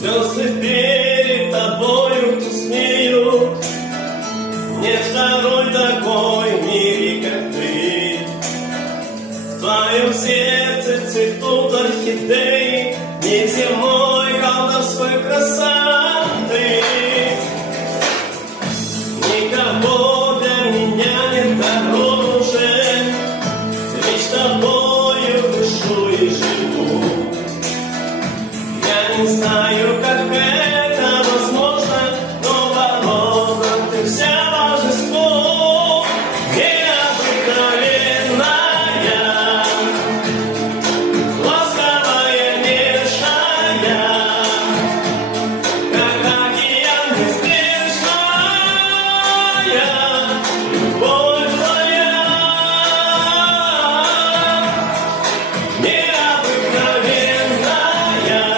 Звезды перед тобою тускнеют, нет второй такой в мире, как ты. В твоем сердце цветут орхидеи, мир земной колдовской красоты. Никого для меня нет дороже, лишь тобою дышу и живу. Я не знаю,